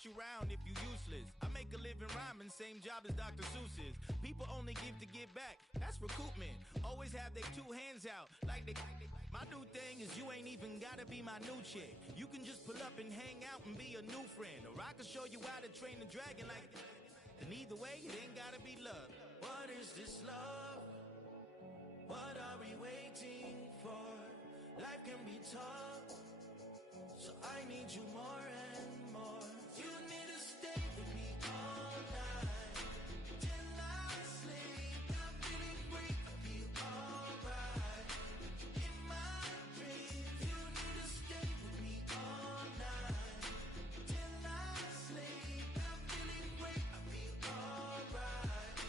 box you round if you useless. I make a living rhyming, same job as Dr. Seuss's. People only give to give back, that's recoupment. Always have their two hands out, like they. My new thing is you ain't even gotta be my new chick. You can just pull up and hang out and be a new friend. Or I can show you how to train the dragon like. And either way, it ain't gotta be love. What is this love? What are we waiting for? Life can be tough, so I need you more and more. You need to stay with me all night till I sleep. I'm feeling great, I'll be alright. In my dreams, you need to stay with me all night till I sleep. I'm feeling great, I'll be alright.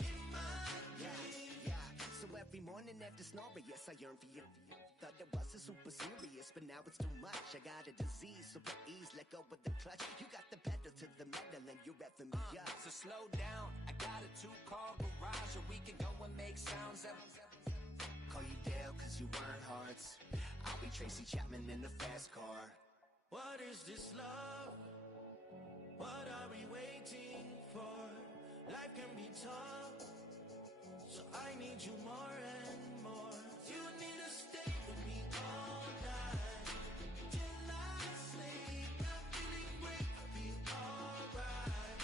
In my dreams. Yeah. So every morning after snoring, yes, I yearn for you. Thought it wasn't super serious, but now it's too much. I got a disease, so please let go with the clutch. You got the pedal to the metal and you're revving me up. So slow down, I got a 2-car garage, or we can go and make sounds up. Call you Dale, cause you weren't hearts. I'll be Tracy Chapman in the fast car. What is this love? What are we waiting for? Life can be tough, so I need you more and more. You need to stay with me all night till I sleep. I'm feeling great, I'll be alright.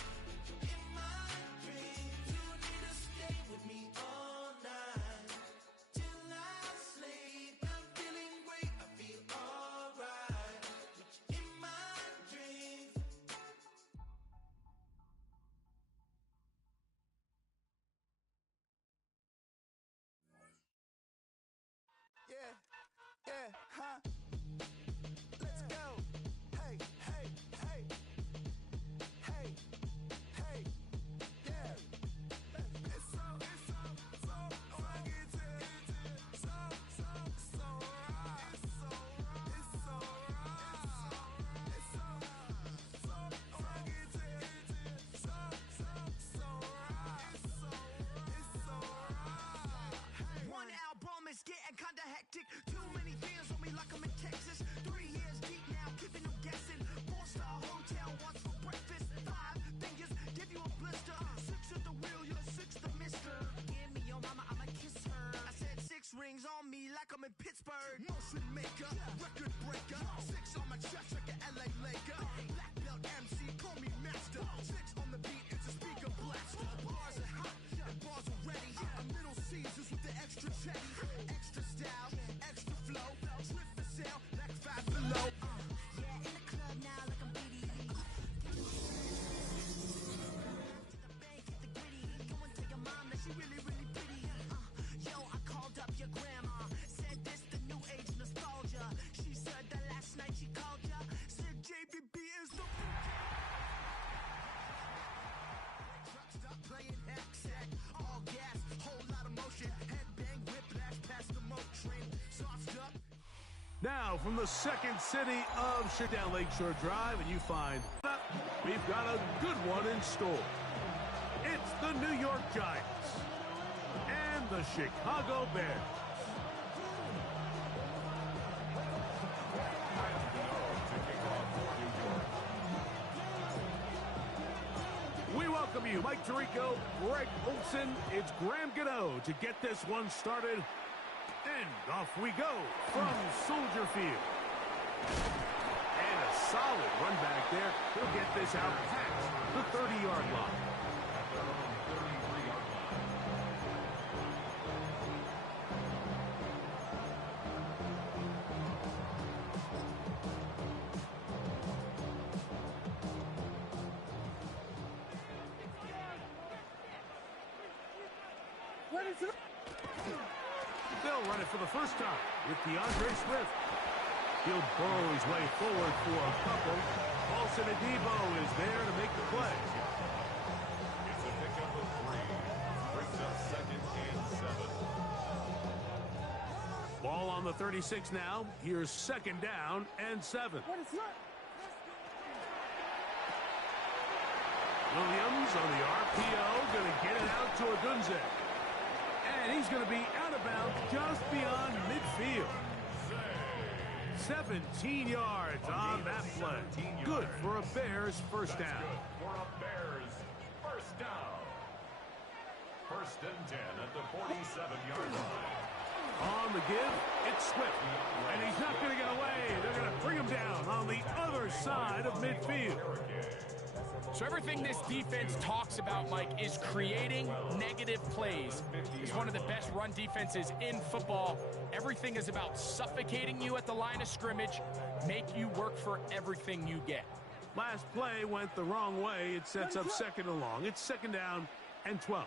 In my dreams, you need to stay with me all night till I sleep. I'm feeling great, I'll be alright. In my dreams. Yeah, huh? Let's go. Hey, hey, hey. Hey, hey, yeah. It's so I get to it. So right. It's so right. It's so right. It's so I get to it. So right. It's so right. One album is getting kinda hectic. Too many fans on me like I'm in Texas. 3 years deep now, keeping them guessing. 4-star hotel, what's for breakfast? 5 fingers, give you a blister. 6 at the wheel, you're 6 the mister. Give me your mama, I'ma kiss her. I said 6 rings on me like I'm in Pittsburgh. Motion maker, record breaker. 6 on my chest like an LA Laker. Black belt MC, call me master. 6 on the beat, it's a speaker blaster. Bars are hot, and bars are ready. A middle Caesars with the extra chetty. Extra style, extra flow. Drift for sale, like 5 below. Yeah, in the club now like I'm BD. The bank, hit the gritty. Go and tell your mom that she really, really pretty. Yo, I called up your grandma. Said this the new age nostalgia. She said that last night she called ya. Said JVB is the truck stop playing Hexac. All gas, whole lot of motion. Headbang, whiplash past the moat train. Sauced up. Now, from the second city of down Lakeshore Drive, and you find we've got a good one in store. It's the New York Giants and the Chicago Bears. We welcome you, Mike Tirico, Greg Olson. It's Graham Gano to get this one started. And off we go from Soldier Field. And a solid run back there. He'll get this out past the 30-yard line. What is it? They'll run it for the first time with DeAndre Swift. He'll burrow his way forward for a couple. Paulson Adebo is there to make the play. It's a pickup of 3. Brings up 2nd and 7. Ball on the 36 now. Here's 2nd down and 7. What is that? Williams on the RPO, going to get it out to Agunze. And he's going to be out of bounds just beyond midfield. 17 yards on that play. Good for a Bears first down. For a Bears first down. First and 10 at the 47-yard line. On the give, it's Swift. And he's not going to get away. They're going to bring him down on the other side of midfield. So everything this defense talks about, Mike, is creating negative plays. It's one of the best run defenses in football. Everything is about suffocating you at the line of scrimmage, make you work for everything you get. Last play went the wrong way. It sets up second and long. It's second down and 12.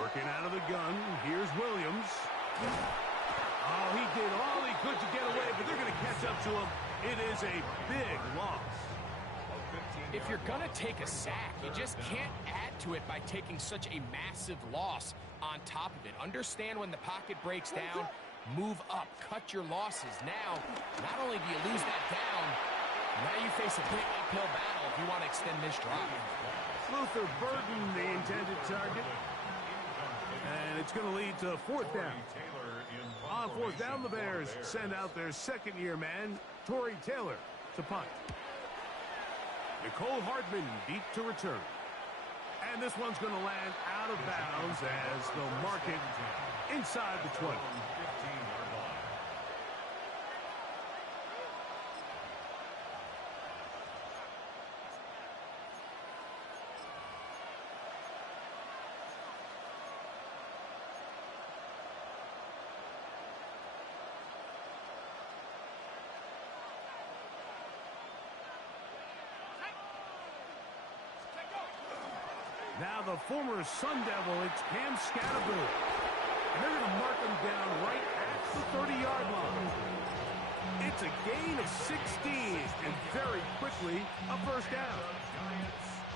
Working out of the gun. Here's Williams. Oh, he did all he could to get away, but they're going to catch up to him. It is a big loss. If you're going to take a sack, you just can't add to it by taking such a massive loss on top of it. Understand when the pocket breaks down, move up, cut your losses. Now, not only do you lose that down, now you face a big uphill battle if you want to extend this drive. Luther Burden, the intended target. And it's going to lead to fourth down. On fourth down, the Bears send out their second-year man, Torrey Taylor, to punt. Nicole Hardman deep to return. And this one's going to land out of bounds as they'll mark it inside the 20. Now the former Sun Devil, it's Cam Scatterbull. And they're going to mark him down right at the 30-yard line. It's a gain of 16, and very quickly, a first down.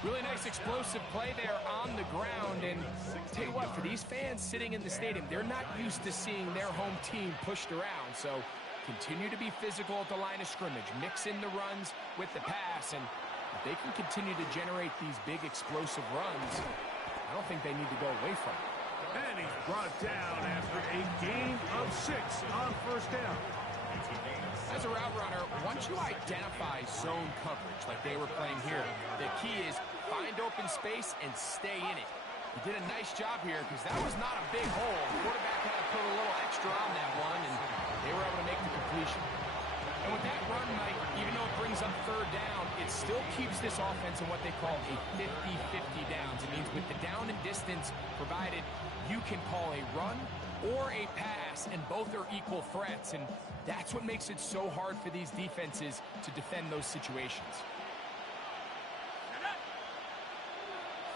Really nice explosive play there on the ground. And I'll tell you what, for these fans sitting in the stadium, they're not used to seeing their home team pushed around. So continue to be physical at the line of scrimmage. Mix in the runs with the pass, and if they can continue to generate these big explosive runs, I don't think they need to go away from it. And he's brought down after a gain of 6 on first down. As a route runner, once you identify zone coverage like they were playing here, the key is find open space and stay in it. He did a nice job here because that was not a big hole. The quarterback had to put a little extra on that one, and they were able to make the completion. And with that run, Mike, even though it brings up third down, it still keeps this offense in what they call a 50-50 downs. It means with the down and distance provided, you can call a run or a pass, and both are equal threats. And that's what makes it so hard for these defenses to defend those situations.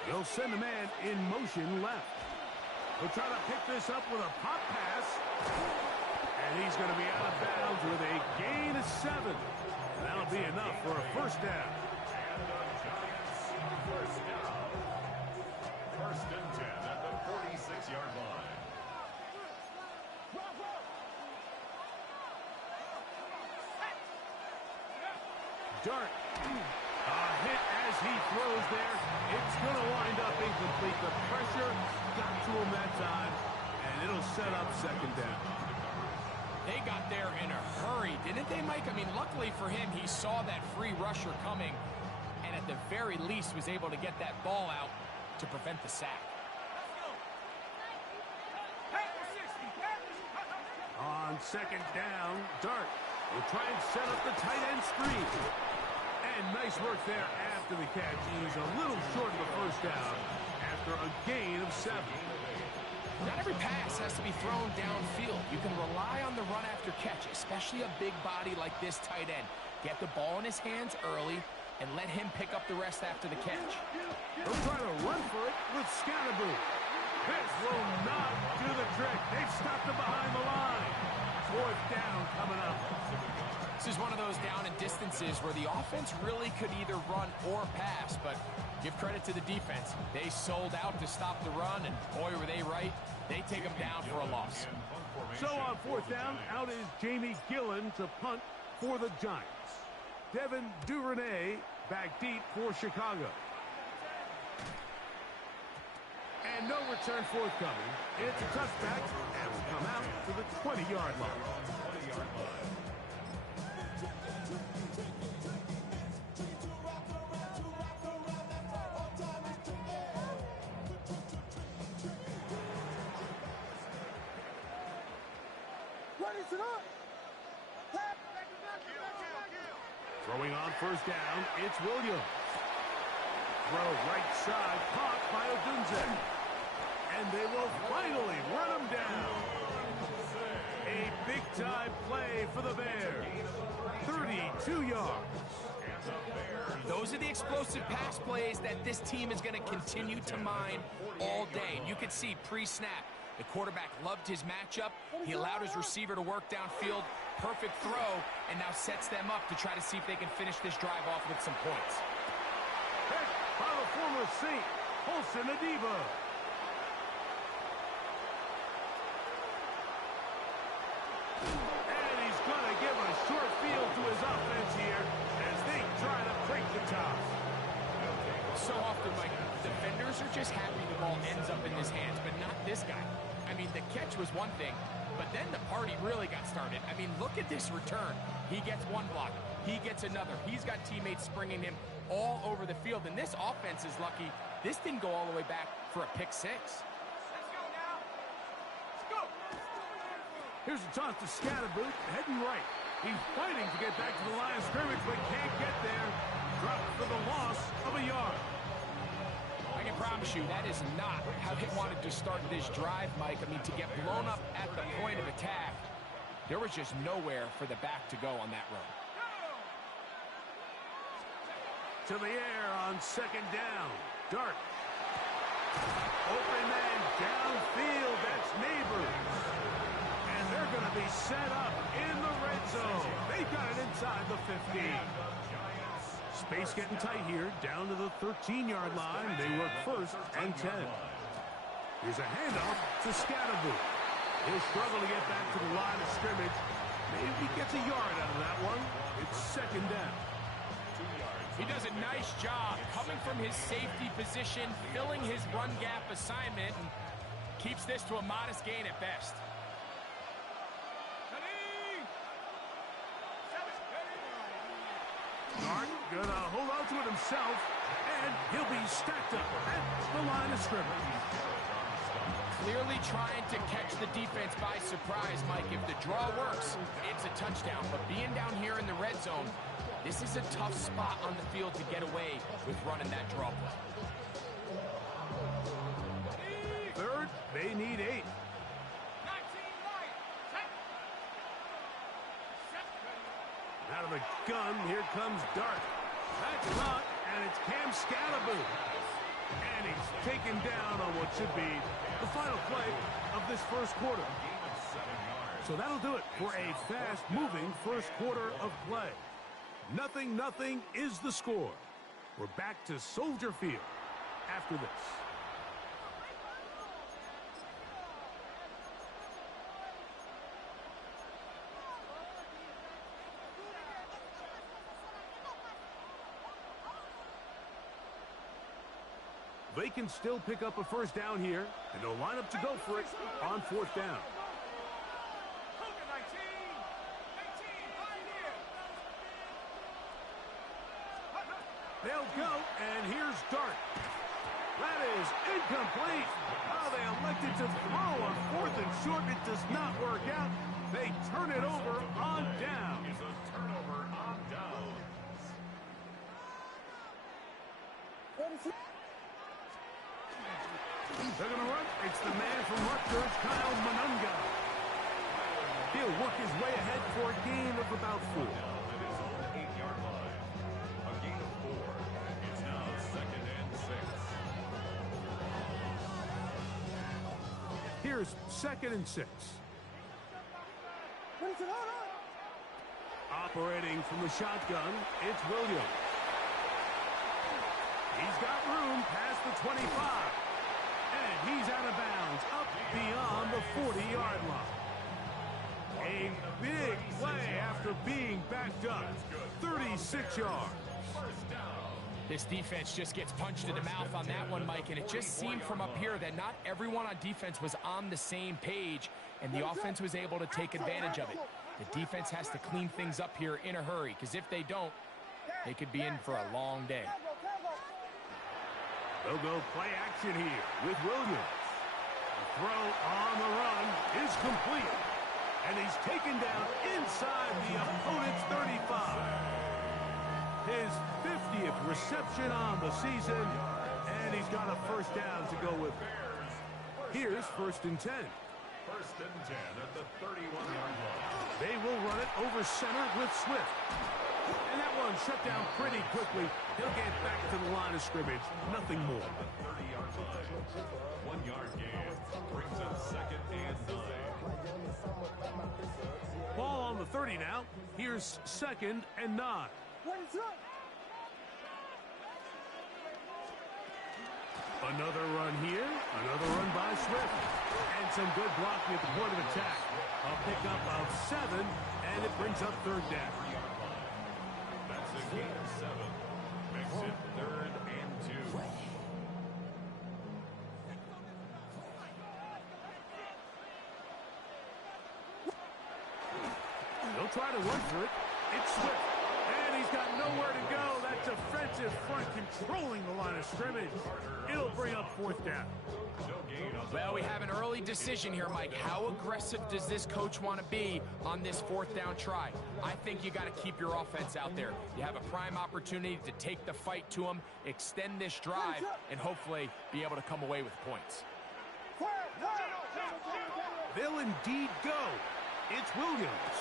They'll send a man in motion left. They'll try to pick this up with a pop pass. And he's going to be out of bounds with a gain of 7. And that'll be enough for a first down. And the Giants first down. First and 10 at the 46-yard line. Dart. A hit as he throws there. It's going to wind up incomplete. The pressure got to him that time, and it'll set up second down. They got there in a hurry, didn't they, Mike? I mean, luckily for him, he saw that free rusher coming, and at the very least was able to get that ball out to prevent the sack. On second down, Dart will try and set up the tight end screen. And nice work there after the catch. He's a little short of the first down after a gain of 7. Not every pass has to be thrown downfield. You can rely on the run after catch, especially a big body like this tight end. Get the ball in his hands early and let him pick up the rest after the catch. They'll try to run for it with Scatterbull. This will not do the trick. They've stopped him behind the line. Fourth down coming up. This is one of those down and distances where the offense really could either run or pass, but give credit to the defense. They sold out to stop the run, and boy, were they right. They take them down for a loss. So on fourth down, out is Jamie Gillen to punt for the Giants. Devin Duvernay back deep for Chicago. And no return forthcoming. It's a touchback and will come out to the 20-yard line. 20-yard line. Throwing on first down, it's Williams. Throw right side, caught by Odunze. And they will finally run him down. A big-time play for the Bears. 32 yards. Those are the explosive pass plays that this team is going to continue to mine all day. And you could see pre-snap, the quarterback loved his matchup. He allowed his receiver to work downfield. Perfect throw, and now sets them up to try to see if they can finish this drive off with some points. Pick by the former Saint, Paulson Adebo. And he's going to give a short field to his offense here as they try to break the top. So often, Mike, defenders are just happy the ball ends up in his hands, but not this guy. I mean, the catch was one thing, but then the party really got started. I mean, look at this return. He gets one block. He gets another. He's got teammates springing him all over the field, and this offense is lucky. This didn't go all the way back for a pick six. Let's go now. Let's go. Here's a toss to Scatterboot, heading right. He's fighting to get back to the line of scrimmage, but can't get there. Dropped for the loss of a yard. I can promise you that is not how they wanted to start this drive, Mike. I mean, to get blown up at the point of attack, there was just nowhere for the back to go on that run. To the air on second down. Dart. Open man downfield. That's Neighbors. And they're going to be set up in the red zone. They got it inside the 15. Space getting tight here, down to the 13-yard line. They work first and 10. Here's a handoff to Scatterboot. He'll struggle to get back to the line of scrimmage. Maybe gets a yard out of that one. It's second down. He does a nice job coming from his safety position, filling his run gap assignment, and keeps this to a modest gain at best. Dart gonna hold on to it himself, and he'll be stacked up at the line of scrimmage. Clearly trying to catch the defense by surprise, Mike. If the draw works, it's a touchdown. But being down here in the red zone, this is a tough spot on the field to get away with running that draw play. Third, they need 8. Out of the gun, here comes Dart. That's caught, and it's Cam Scatterboot. And he's taken down on what should be the final play of this first quarter. So that'll do it for a fast-moving first quarter of play. 0-0 is the score. We're back to Soldier Field after this. They can still pick up a first down here, and they'll line up to go for it on fourth down. They'll go, and here's Dart. That is incomplete. Oh, they elected to throw on fourth and short. It does not work out. They turn it over on down. It's a turnover on downs. They're going to run. It's the man from Rutgers, Kyle Monunga. He'll work his way ahead for a gain of about 4. Now it is on the 8-yard line. A gain of 4. It's now 2nd and 6. Here's 2nd and 6. Operating from the shotgun, it's Williams. He's got room past the 25. And he's out of bounds, up beyond the 40-yard line. A big play after being backed up. 36 yards. First down. This defense just gets punched in the mouth on that one, Mike, and it just seemed from up here that not everyone on defense was on the same page, and the offense was able to take advantage of it. The defense has to clean things up here in a hurry, because if they don't, they could be in for a long day. They'll go play action here with Williams. The throw on the run is complete, and he's taken down inside the opponent's 35. His 50th reception on the season, and he's got a first down to go with it. Here's 1st and 10. 1st and 10 at the 31-yard line. They will run it over center with Swift. And that one shut down pretty quickly. He'll get back to the line of scrimmage. Nothing more. The 30-yard line. 1-yard gain. Brings up 2nd and 9. Ball on the 30 now. Here's 2nd and 9. Another run here. Another run by Swift. And some good blocking at the point of attack. A pickup of 7, and it brings up 3rd down. That's a gain of 7. Makes it 3rd and 2. They'll try to run for it. It's Swift. And he's got nowhere to go. That defensive front controlling the line of scrimmage. It'll bring up 4th down. Well, we have an early decision here, Mike. How aggressive does this coach want to be on this 4th down try? I think you got to keep your offense out there. You have a prime opportunity to take the fight to them, extend this drive, and hopefully be able to come away with points. They'll indeed go. It's Williams.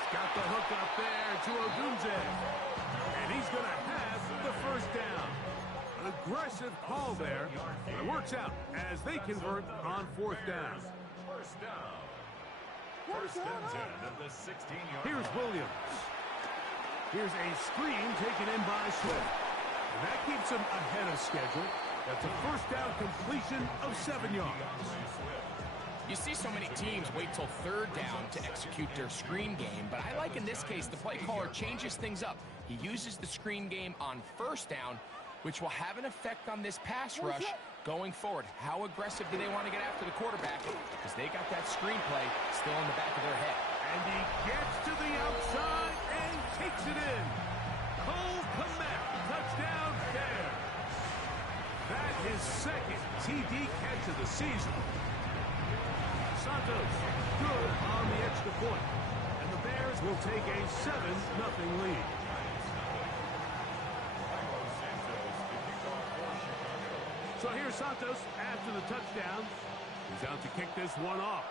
He's got the hook up there to Odunze. And he's going to have the first down. An aggressive call there. It works out as they convert on 4th down. First down. 1st and 10 at the 16-yard line. Here's Williams. Here's a screen taken in by Swift. And that keeps him ahead of schedule. That's a first down completion of 7 yards. You see so many teams wait till 3rd down to execute their screen game, but I like in this case the play caller changes things up. He uses the screen game on 1st down, which will have an effect on this pass rush going forward. How aggressive do they want to get after the quarterback? Because they got that screen play still in the back of their head. And he gets to the outside and takes it in. Cole Kmet, touchdown Bears. That is 2nd TD catch of the season. Santos, good on the extra point. And the Bears will take a 7-0 lead. So here's Santos after the touchdown. He's out to kick this one off.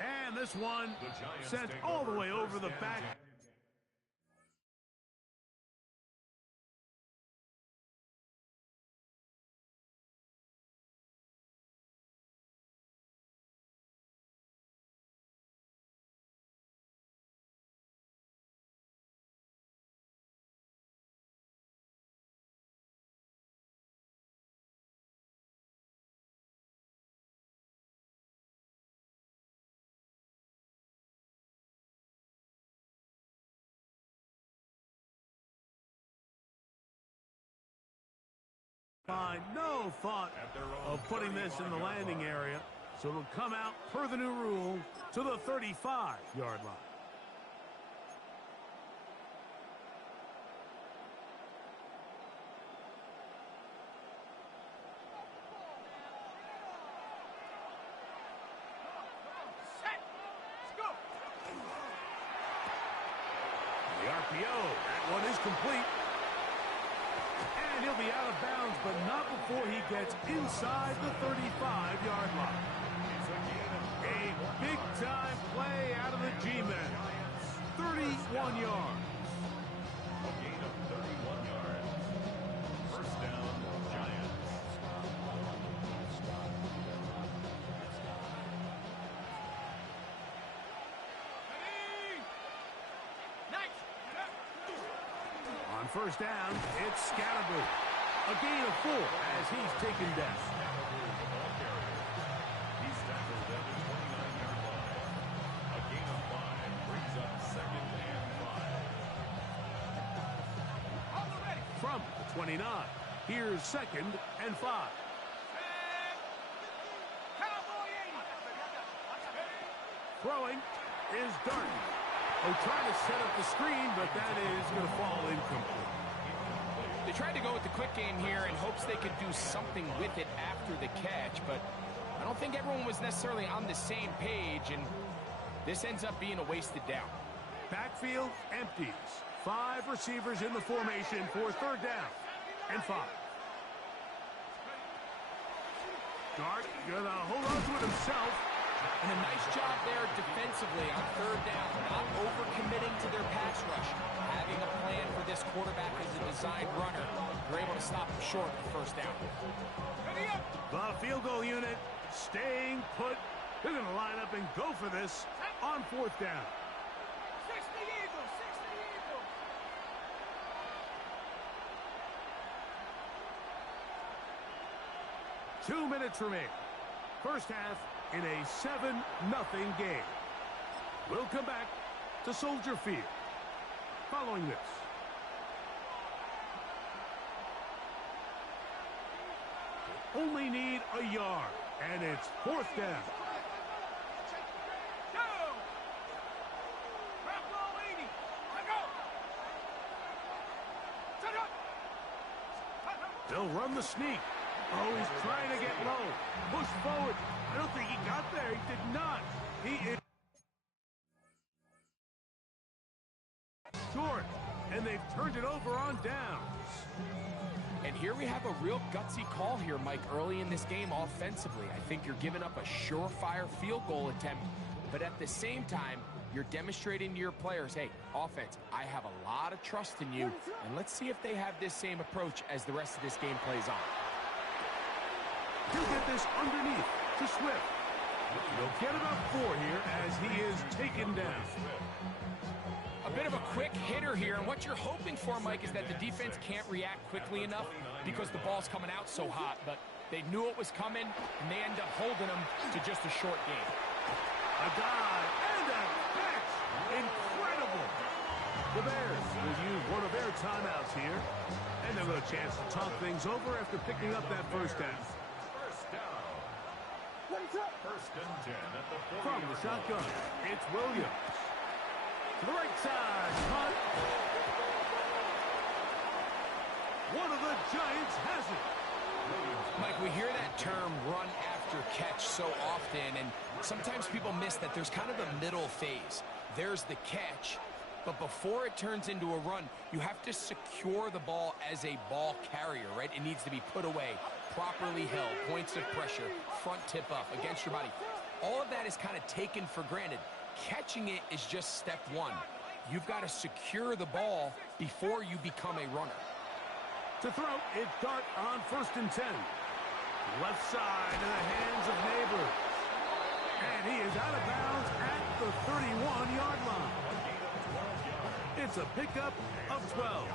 And this one sent all the way over the back. No thought of putting this in the landing area, so it'll come out per the new rule to the 35-yard line. The RPO, that one is complete. And he'll be out of bounds, but not before he gets inside the 35-yard line. A big-time play out of the G-men. 31 yards. A gain of 31 yards. First down, Giants. On first down, it's Scatterbrain. A gain of 4 as he's taken down. He's tackled at the 29-yard line. A gain of 5 brings up 2nd and 5. 29. Here's 2nd and 5. Throwing is Darton. Oh, trying to set up the screen, but that is going to fall incomplete. They tried to go with the quick game here in hopes they could do something with it after the catch, but I don't think everyone was necessarily on the same page, and this ends up being a wasted down. Backfield empties. 5 receivers in the formation for 3rd down and 5. Dart gonna hold on to it himself. And a nice job there defensively on 3rd down, not overcommitting to their pass rush. Having a plan for this quarterback as a designed runner, they're able to stop him short of the 1st down. The field goal unit staying put. They're going to line up and go for this on 4th down. 2 minutes remaining. First half in a 7-0 game. We'll come back to Soldier Field following this. Only need a yard, and it's 4th down. They'll run the sneak. Oh, he's trying to get low. Push forward. I don't think he got there. He did not. He is short, and they've turned it over on downs. And here we have a real gutsy call here, Mike, early in this game offensively. I think you're giving up a surefire field goal attempt, but at the same time, you're demonstrating to your players, hey, offense, I have a lot of trust in you, and let's see if they have this same approach as the rest of this game plays on. He'll get this underneath to Swift. He'll get about 4 here as he is taken down. A bit of a quick hitter here, and what you're hoping for, Mike, is that the defense can't react quickly enough because the ball's coming out so hot, but they knew it was coming, and they end up holding them to just a short game. A dive and a catch. Incredible. The Bears will use one of their timeouts here, and they'll have a chance to talk things over after picking up that 1st down. First and 10 at the 40. From the shotgun, it's Williams. To the right side, punt. One of the Giants has it. Mike, we hear that term run after catch so often, and sometimes people miss that there's kind of a middle phase. There's the catch, but before it turns into a run, you have to secure the ball as a ball carrier, right? It needs to be put away, properly held, points of pressure, front tip up against your body. All of that is kind of taken for granted. Catching it is just step 1. You've got to secure the ball before you become a runner. To throw, it's Dart on 1st and 10. Left side in the hands of Neighbors. And he is out of bounds at the 31-yard line. It's a pickup of 12.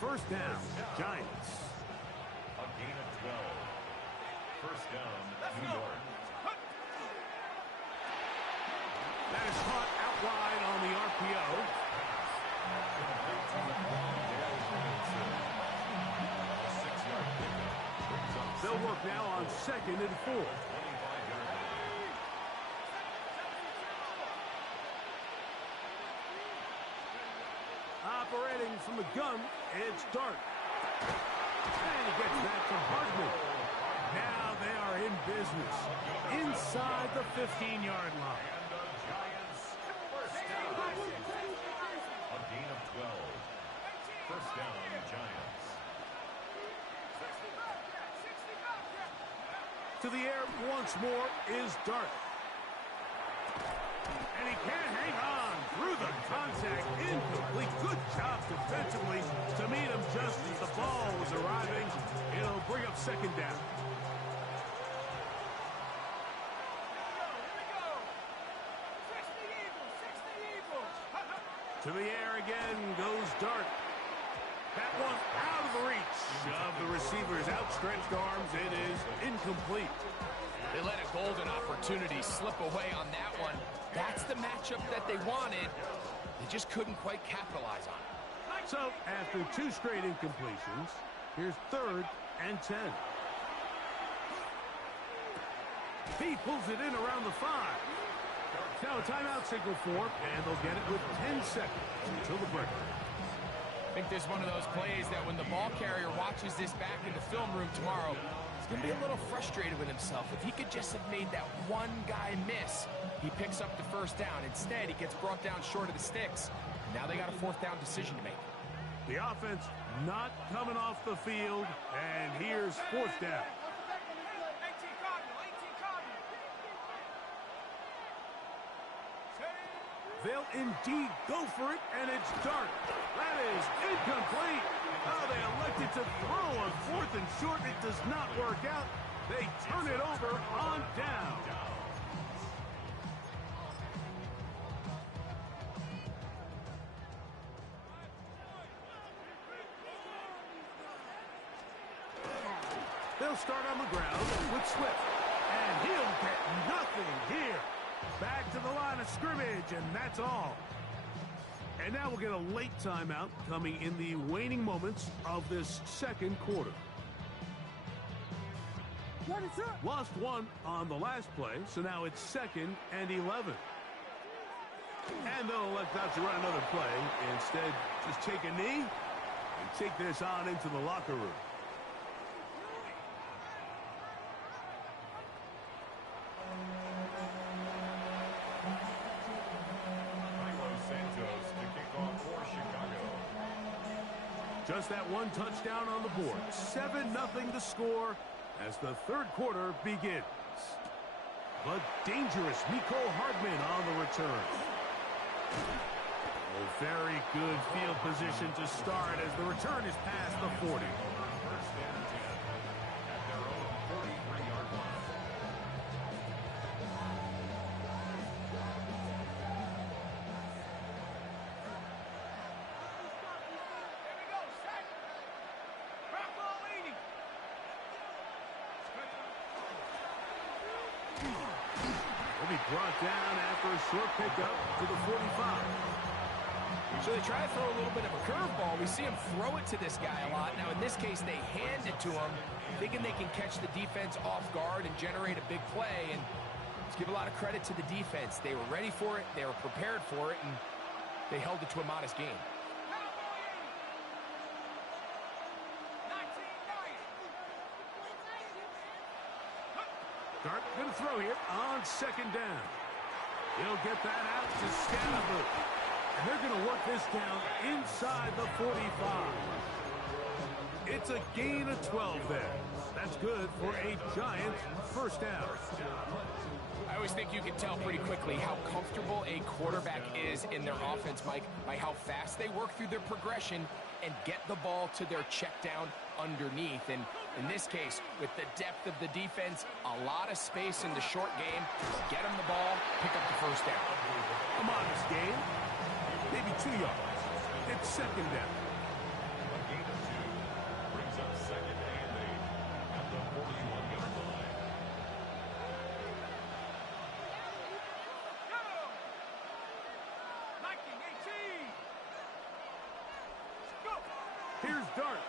1st down, Giants. A gain of 12. First down, New York. That is caught out wide on the RPO. They'll work now on 2nd and 4. Operating from the gun, it's Dart. And he gets that to Hardman. Now they are in business inside the 15-yard line. A gain of 12. First down, Giants. To the air once more is Dart. And he can't hang on through the contact. Incomplete. Good job defensively to meet him just as the ball was arriving. It'll bring up 2nd down. To the air again goes Dart. That one out of the reach of the receiver's outstretched arms. It is incomplete. They let a golden opportunity slip away on that one. That's the matchup that they wanted. They just couldn't quite capitalize on it. So, after 2 straight incompletions, Here's 3rd and 10. He pulls it in around the 5. Now a timeout signal for, and they'll get it with 10 seconds until the break. I think there's one of those plays that when the ball carrier watches this back in the film room tomorrow, he's going to be a little frustrated with himself. If he could just have made that one guy miss, he picks up the first down. Instead, he gets brought down short of the sticks. Now they got a 4th down decision to make. The offense not coming off the field, and here's 4th down. They'll indeed go for it, and it's Dart. That is incomplete. Oh, they elected to throw on 4th and short. It does not work out. They turn it over on down. They'll start on the ground with Swift, and he'll get nothing here. Back to the line of scrimmage, and that's all. And now we'll get a late timeout coming in the waning moments of this 2nd quarter. Lost 1 on the last play, so now it's 2nd and 11. And they'll elect not to run another play. Instead, just take a knee and take this on into the locker room. Just that one touchdown on the board. 7-0 the score as the 3rd quarter begins. But dangerous Miko Hardman on the return. A very good field position to start as the return is past the 40. First and 10 at their own 43-yard line. Will be brought down after a short pickup to the 45. So they try to throw a little bit of a curveball. We see him throw it to this guy a lot. Now, in this case, they hand it to him, thinking they can catch the defense off guard and generate a big play. And let's give a lot of credit to the defense. They were ready for it, they were prepared for it, and they held it to a modest gain. Dart going to throw here on 2nd down. He'll get that out to Scalabrine. And they're going to work this down inside the 45. It's a gain of 12 there. That's good for a Giants 1st down. I always think you can tell pretty quickly how comfortable a quarterback is in their offense, Mike, by how fast they work through their progression and get the ball to their check down underneath. And in this case, with the depth of the defense, a lot of space in the short game, get them the ball, pick up the 1st down. A modest gain, maybe 2 yards. It's 2nd down. A gain of 2 brings up 2nd and 8 at the 41-yard line. Here's Dart.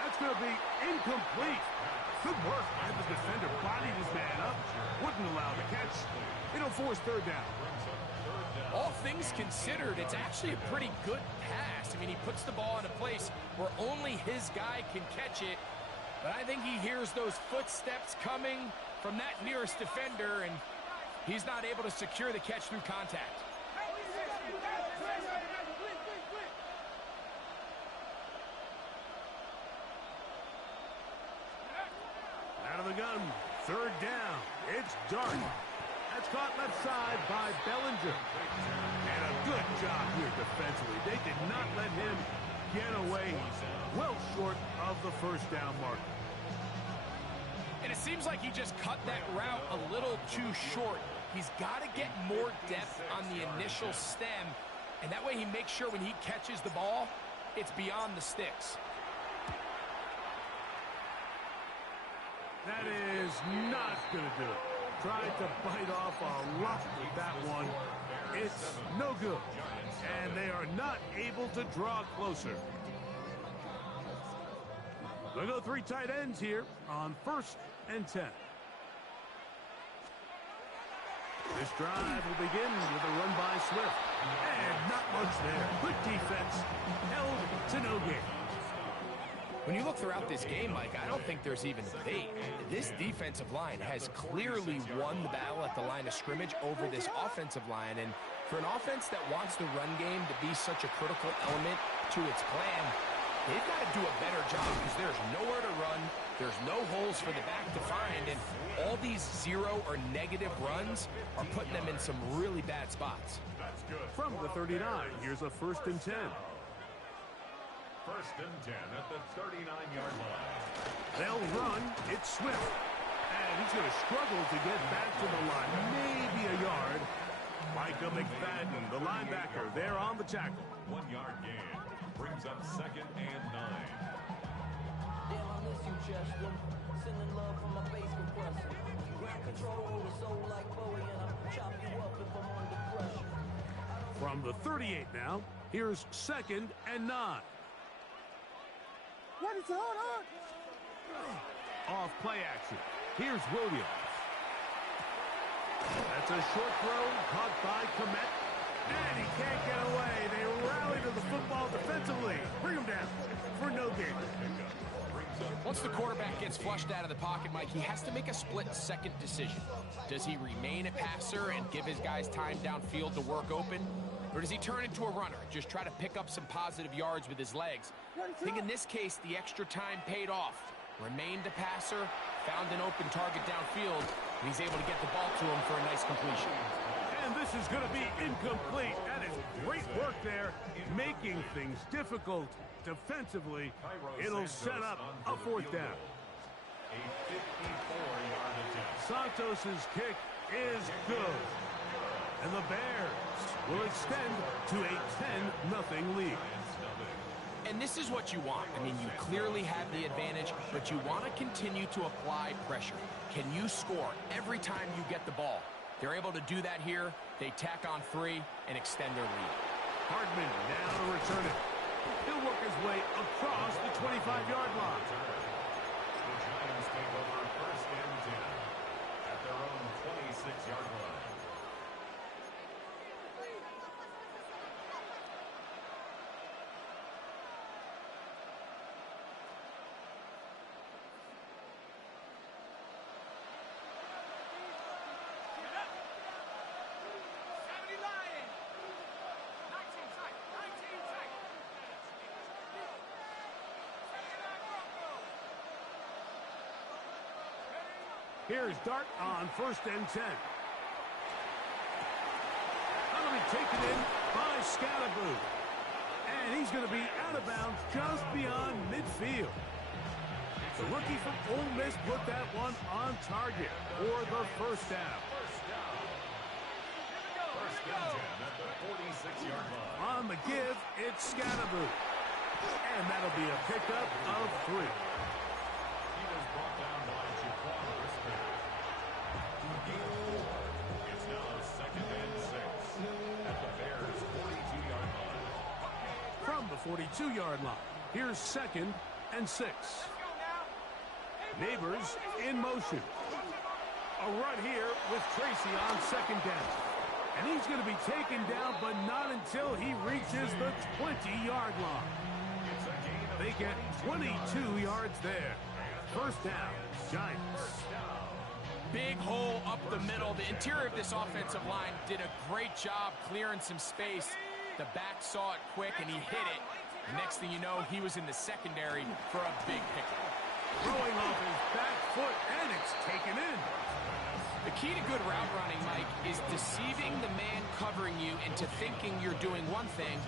That's going to be incomplete. Good work by the defender. Bodied his man up. Wouldn't allow the catch. It'll force 3rd down. All things considered, it's actually a pretty good pass. I mean, he puts the ball in a place where only his guy can catch it. But I think he hears those footsteps coming from that nearest defender, and he's not able to secure the catch through contact. Out of the gun, 3rd down. It's Dart. That's caught left side by Bellinger. And a good job here defensively. They did not let him get away. Well short of the 1st down mark. And it seems like he just cut that route a little too short. He's got to get more depth on the initial stem, and that way he makes sure when he catches the ball, it's beyond the sticks. That is not going to do it. tried to bite off a lot with that one. It's no good. And they are not able to draw closer. They'll go 3 tight ends here on 1st and 10. This drive will begin with a run by Swift. And not much there. Good defense. Held to no gain. When you look throughout this game, Mike, I don't think there's even a debate. This defensive line has clearly won the battle at the line of scrimmage over this offensive line. And for an offense that wants the run game to be such a critical element to its plan, they've got to do a better job because there's nowhere to run. There's no holes for the back to find. And all these 0 or negative runs are putting them in some really bad spots. From the 39, here's a 1st and 10. 1st and 10 at the 39-yard line. They'll run. It's Swift. And he's going to struggle to get back to the line. Maybe a yard. Micah McFadden, the linebacker, there on the tackle. 1-yard gain. Brings up 2nd and 9. Damn, I miss you, Chester. Sending love from my face compressor. Ground control with a soul like Bowie, and I'll chop you up if I'm under pressure. From the 38 now, here's 2nd and 9. What is going on? Off play action. Here's Williams. That's a short throw caught by Komet. And he can't get away. They rally to the football defensively. Bring him down for no gain. Once the quarterback gets flushed out of the pocket, Mike, he has to make a split-second decision. Does he remain a passer and give his guys time downfield to work open? Or does he turn into a runner, just try to pick up some positive yards with his legs? I think in this case, the extra time paid off. Remained a passer, found an open target downfield, and he's able to get the ball to him for a nice completion. And this is going to be incomplete. That is great work there, making things difficult defensively. It'll set up a 4th down. A 54-yard attempt. Santos's kick is good. And the Bears will extend to a 10-0 lead. And this is what you want. I mean, you clearly have the advantage, but you want to continue to apply pressure. Can you score every time you get the ball? They're able to do that here. They tack on 3 and extend their lead. Hardman now to return it. He'll work his way across the 25-yard line. The Giants take over 1st and 10 at their own 26-yard line. Here's Dart on 1st and 10. That'll be taken in by Scalaboo. And he's going to be out of bounds just beyond midfield. The rookie from Ole Miss put that one on target for the 1st down. 1st and 10 at the 46-yard line. On the give, it's Scalaboo. And that'll be a pickup of 3. He was brought down by Jaquan Brisker. It's now 2nd and 6 at the Bears' 42-yard line. From the 42-yard line, here's 2nd and 6. Neighbors in motion. A run here with Tracy on 2nd down. And he's going to be taken down, but not until he reaches the 20-yard line. They get 22 yards there. 1st down, Giants. Big hole up the middle. The interior of this offensive line did a great job clearing some space. The back saw it quick, and he hit it. Next thing you know, he was in the secondary for a big pickup. Throwing off his back foot, and it's taken in. The key to good route running, Mike, is deceiving the man covering you into thinking you're doing one thing,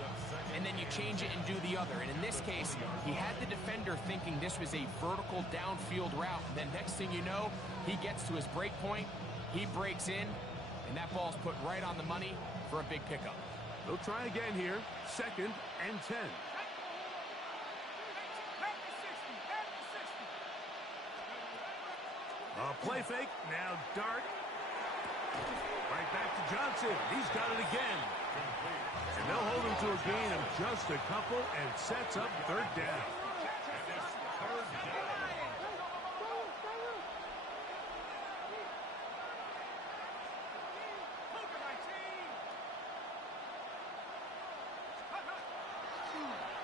and then you change it and do the other. And in this case, he had the defender thinking this was a vertical downfield route. And then next thing you know, he gets to his break point, he breaks in, and that ball's put right on the money for a big pickup. They'll try again here, 2nd and 10. A play fake, now Dart, Right back to Johnson. He's got it again. And they'll hold him to a gain of just a couple and sets up third down.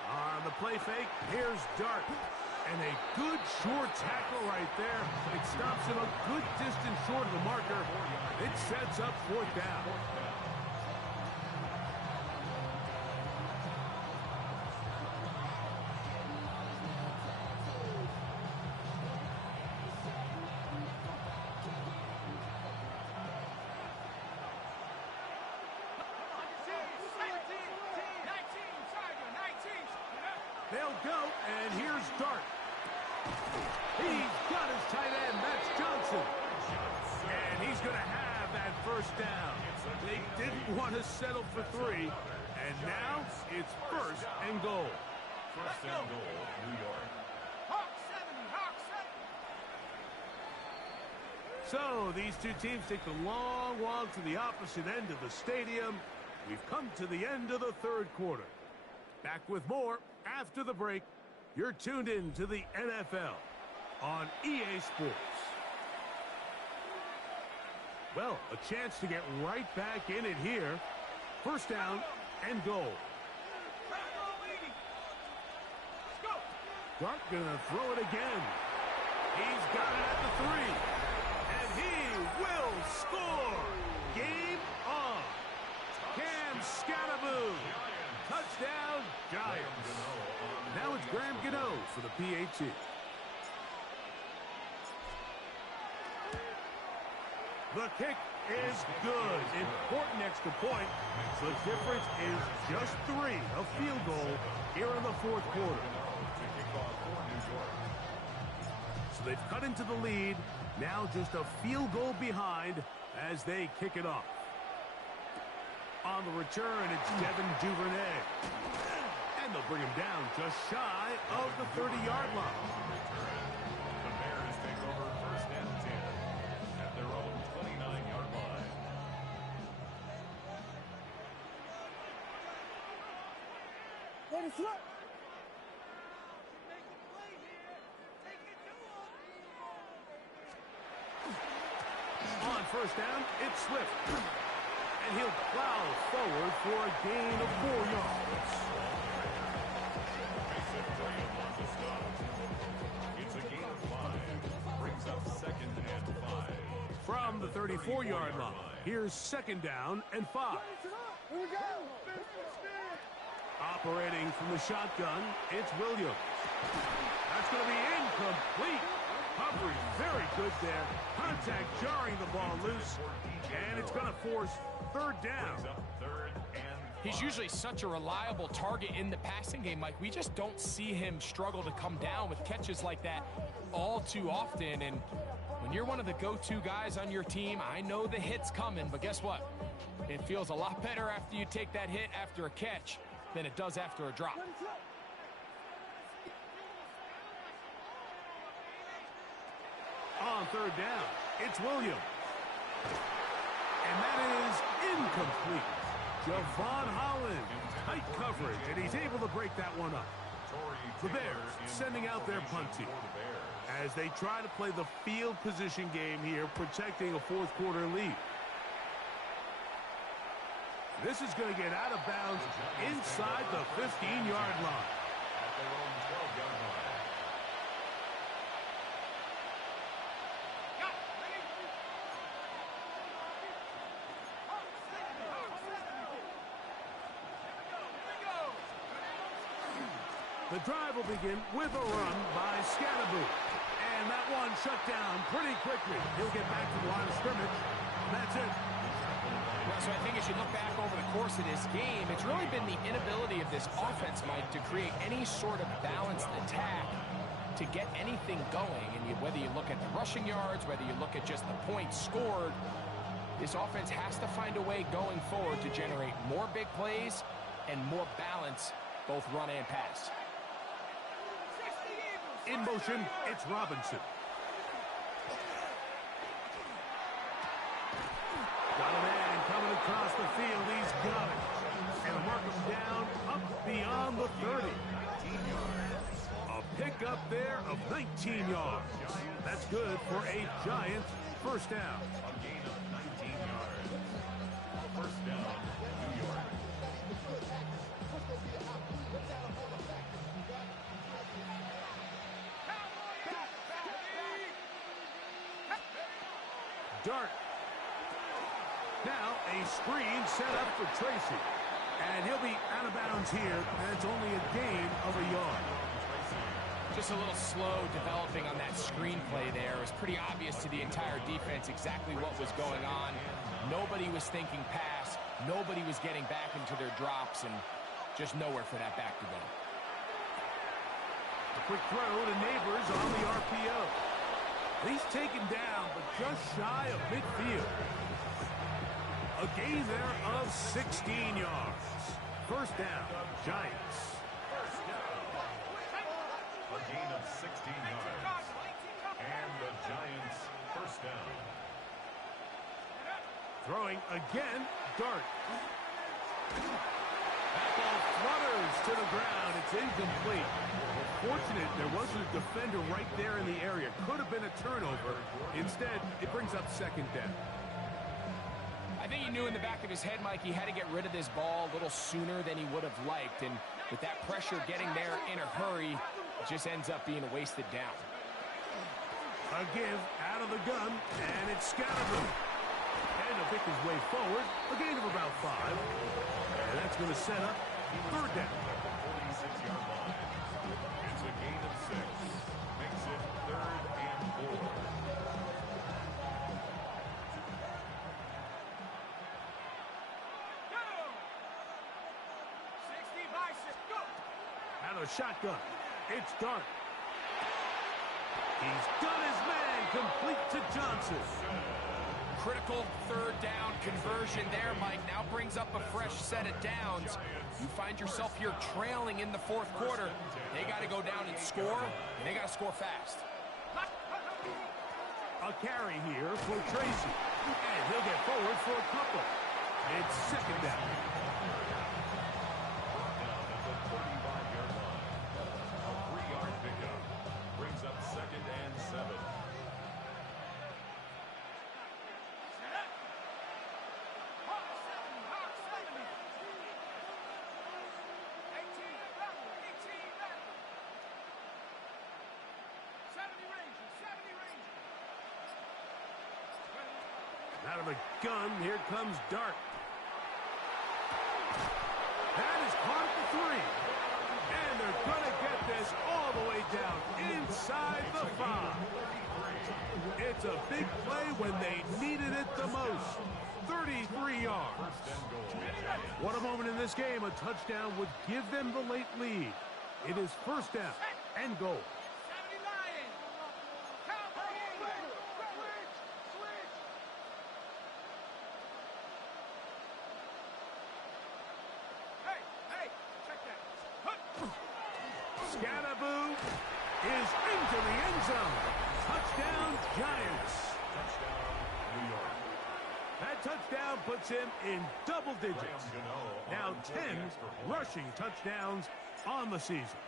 On the play fake, here's Dart. And a good short tackle right there. It stops him a good distance short of the marker. It sets up fourth down. They'll go, and here's Dart. He's got his tight end. That's Johnson. And he's going to have that first down. They didn't want to settle for 3. And now it's first and goal. First and goal, New York. Hawk 70, Hawk 70. So these two teams take the long walk to the opposite end of the stadium. We've come to the end of the third quarter. Back with more after the break. You're tuned in to the NFL on EA Sports. Well, a chance to get right back in it here. First down and goal. Dart gonna throw it again. He's got it at the 3. And he will score. Game on. Cam Scatterboo. Touchdown, Giants. Now it's Graham Gano for the PAT. The kick is good. Important extra point. The difference is just 3. A field goal here in the fourth quarter. So they've cut into the lead. Now just a field goal behind as they kick it off. On the return, it's Devin Duvernay. And they'll bring him down just shy of the 30-yard line. The Bears take over first and 10 at their own 29-yard line. Ready, flip. On first down, it's Swift. And he'll plow forward for a gain of 4 yards. It's a gain of 5. Brings up second and 5. From the 34-yard line, here's second down and 5. Here we go. Operating from the shotgun, it's Williams. That's going to be incomplete. Coverage very good there. Contact jarring the ball loose. And it's going to force third down. He's usually such a reliable target in the passing game, Mike. We just don't see him struggle to come down with catches like that all too often. And when you're one of the go-to guys on your team, I know the hit's coming, but guess what? It feels a lot better after you take that hit after a catch than it does after a drop. On third down, it's Williams. And that is incomplete. Javon Holland, tight coverage, and he's able to break that one up. The Bears sending out their punt team as they try to play the field position game here, protecting a fourth quarter lead. This is going to get out of bounds inside the 15-yard line. At their own 12-yard line. The drive will begin with a run by Scatterboo. And that one shut down pretty quickly. He'll get back to the line of scrimmage. That's it. Well, so I think as you look back over the course of this game, it's really been the inability of this offense, Mike, to create any sort of balanced attack to get anything going. And whether you look at the rushing yards, whether you look at just the points scored, this offense has to find a way going forward to generate more big plays and more balance, both run and pass. In motion, it's Robinson. across the field. He's got it. And mark him down up beyond the 30. A pickup there of 19 yards. That's good for a Giants first down. A gain of 19 yards. First down, New York. Dart. Now a screen set up for Tracy. And he'll be out of bounds here, and it's only a gain of a yard. Just a little slow developing on that screenplay there. It was pretty obvious to the entire defense exactly what was going on. Nobody was thinking pass. Nobody was getting back into their drops, and just nowhere for that back to go. A quick throw to Neighbors on the RPO. He's taken down, but just shy of midfield. A gain there of 16 yards. First down, Giants. A gain of 16 yards. And the Giants first down. Throwing again, Dart. That ball flutters to the ground. It's incomplete. Fortunate there wasn't a defender right there in the area. Could have been a turnover. Instead, it brings up second down. I think he knew in the back of his head, Mike, he had to get rid of this ball a little sooner than he would have liked. And with that pressure getting there in a hurry, it just ends up being a wasted down. A give out of the gun, and it's Scatterboot. And to pick his way forward, a gain of about 5. And that's going to set up third down. 46-yard line. It's a gain of 6. Makes it 3rd and 4. Out of the shotgun, it's Dart. He's done his man, complete to Johnson. Critical third down conversion there, Mike. Now brings up a fresh set of downs. You find yourself here trailing in the fourth quarter. They got to go down and score, and they got to score fast. A carry here for Tracy. And he'll get forward for a couple. It's second down. Down at the 35-yard line. A 3-yard pickup. Brings up 2nd and 7. Out of the gun, here comes Dart. That is caught at the 3. And they're going to get this all the way down inside the 5. It's a big play when they needed it the most. 33 yards. What a moment in this game. A touchdown would give them the late lead. It is first down and goal. Scatterboo is into the end zone. Touchdown, Giants. Touchdown, New York. That touchdown puts him in double digits. Now 10 rushing touchdowns on the season.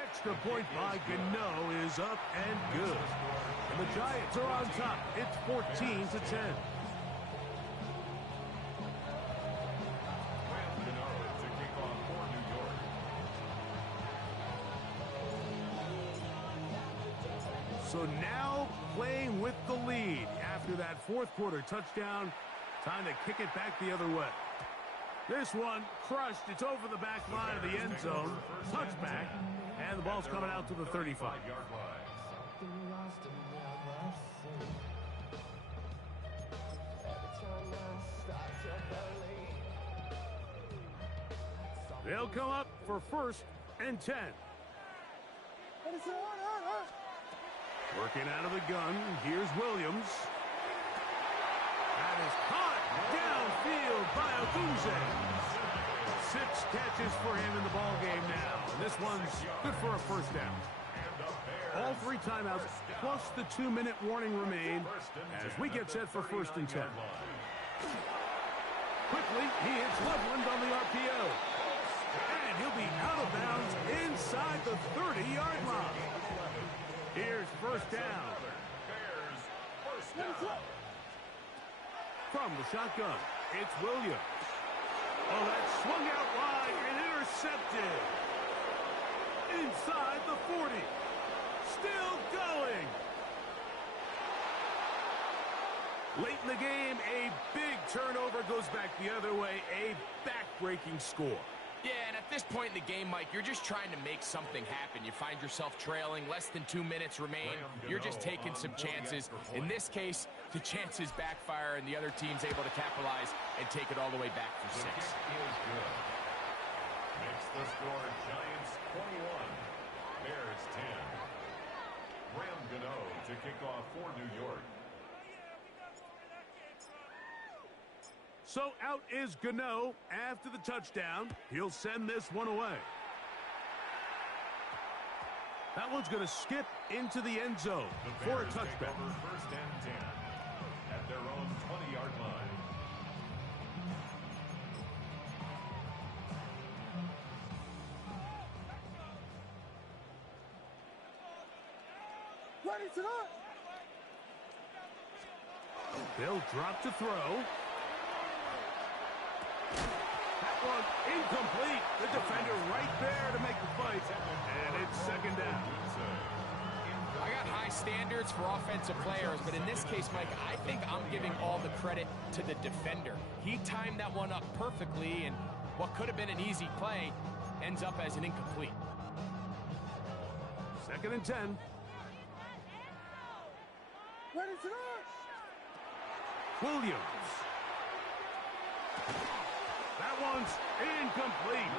Extra point by Gano is up and good. And the Giants are on top. It's 14-10. So now playing with the lead after that fourth quarter touchdown. Time to kick it back the other way. This one crushed. It's over the back line of the end zone. Touchback. And the ball's coming out to the 35-yard line. They'll come up for first and 10. Working out of the gun, here's Williams. That is caught downfield by Ogunze. 6 catches for him in the ball game now. And this one's good for a first down. All 3 timeouts plus the 2-minute warning remain as we get set for 1st and 10. Quickly, he hits Loveland on the RPO. And he'll be out of bounds inside the 30-yard line. Here's 1st down. From the shotgun, it's Williams. Oh, that swung out wide and intercepted. Inside the 40. Still going. Late in the game, a big turnover goes back the other way. A back-breaking score. Yeah, and at this point in the game, Mike, you're just trying to make something happen. You find yourself trailing, less than 2 minutes remain. You're just taking some chances. In this case, the chances backfire, and the other team's able to capitalize and take it all the way back for 6. Makes the score Giants 21, Bears 10. Graham Gano to kick off for New York. So out is Gano after the touchdown. He'll send this one away. That one's going to skip into the end zone for a touchback. 1st and 10 at their own 20-yard line. Ready to go. They'll drop to throw. That one incomplete. The defender right there to make the fight. And it's 2nd down. I got high standards for offensive players, but in this case, Mike, I think I'm giving all the credit to the defender. He timed that one up perfectly, and what could have been an easy play ends up as an incomplete. 2nd and 10. Ready to go. Williams. That one's incomplete.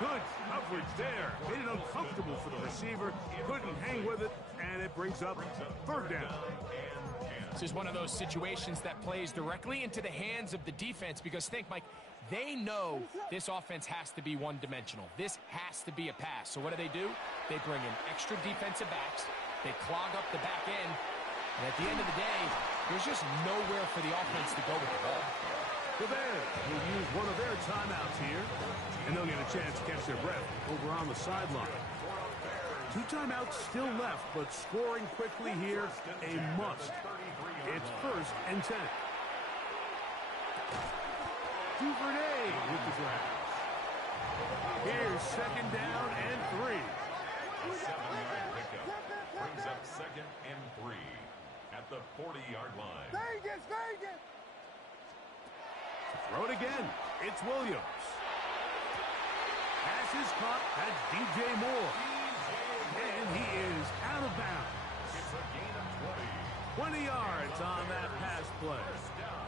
Good coverage there. Made it uncomfortable for the receiver. Couldn't hang with it, and it brings up 3rd down. This is one of those situations that plays directly into the hands of the defense because think, Mike, they know this offense has to be one-dimensional. This has to be a pass. So what do? They bring in extra defensive backs. They clog up the back end. And at the end of the day, there's just nowhere for the offense to go with the ball. The Bears will use one of their timeouts here, and they'll get a chance to catch their breath over on the sideline. 2 timeouts still left, but scoring quickly here, a must. It's 1st and 10. Duvernay with the grab. Here's 2nd down and 3. A 7-yard pickup brings up 2nd and 3 at the 40-yard line. Vegas, Vegas. Throw it again. It's Williams. Pass is caught. That's DJ Moore. And he is out of bounds. It's a gain of 20 yards on that pass play.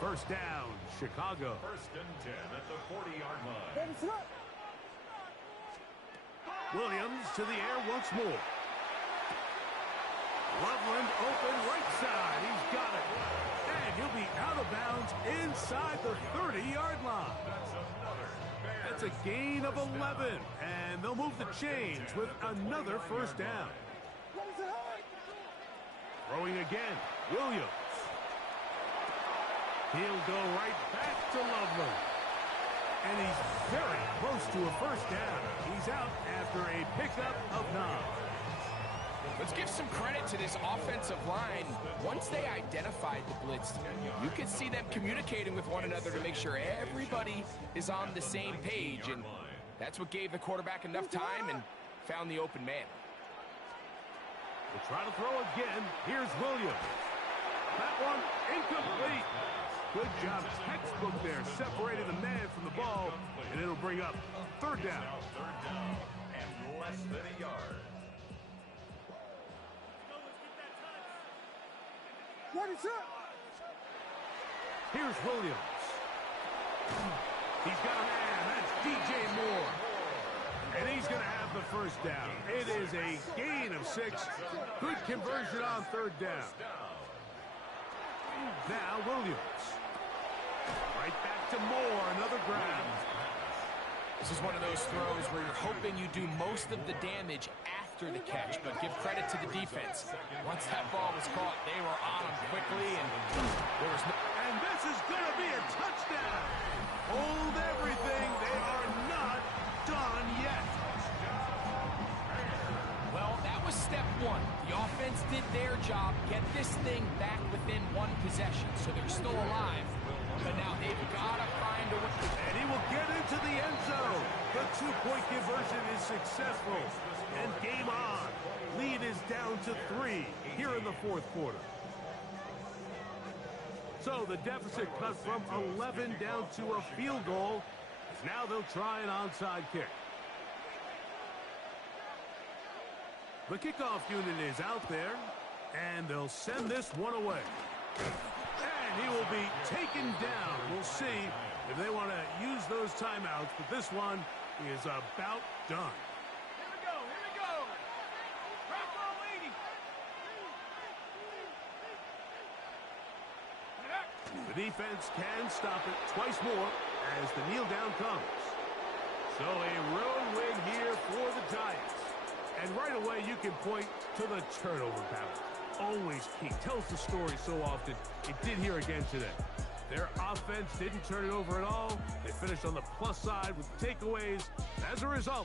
1st down, Chicago. 1st and 10 at the 40-yard line. Ready to go. Williams to the air once more. Loveland open right side. He's got it. And he'll be out of bounds inside the 30-yard line. That's a gain of 11. And they'll move the chains with another 1st down. Throwing again, Williams. He'll go right back to Loveland. And he's very close to a 1st down. He's out after a pickup of 9. Let's give some credit to this offensive line. Once they identified the blitz, you can see them communicating with one another to make sure everybody is on the same page. And that's what gave the quarterback enough time and found the open man. We'll try to throw again. Here's Williams. That one incomplete. Good job. Textbook there. Separating the man from the ball. And it'll bring up 3rd down. 3rd down and less than a yard. Ready, set. Here's Williams. He's got a man. That's DJ Moore. And he's going to have the 1st down. It is a gain of 6. Good conversion on 3rd down. Now Williams. Right back to Moore. Another grab. This is one of those throws where you're hoping you do most of the damage at after the catch, but give credit to the defense. Once that ball was caught, they were on him quickly, and there was no... And this is going to be a touchdown. Hold everything. They are not done yet. Well, that was step one. The offense did their job, get this thing back within one possession, so they're still alive. But now they've got to find a way. And he will get into the end zone. The two-point conversion is successful. And game on. Lead is down to 3 here in the fourth quarter. So the deficit cut from 11 down to a field goal. As now they'll try an onside kick. The kickoff unit is out there, and they'll send this one away. And he will be taken down. We'll see if they want to use those timeouts, but this one is about done. Here we go. Bravo 80. The defense can stop it twice more as the kneel down comes. So a road win here for the Giants. And right away, you can point to the turnover battle. Always key. Tells the story so often. It did here again today. Their offense didn't turn it over at all. They finished on the plus side with takeaways. As a result,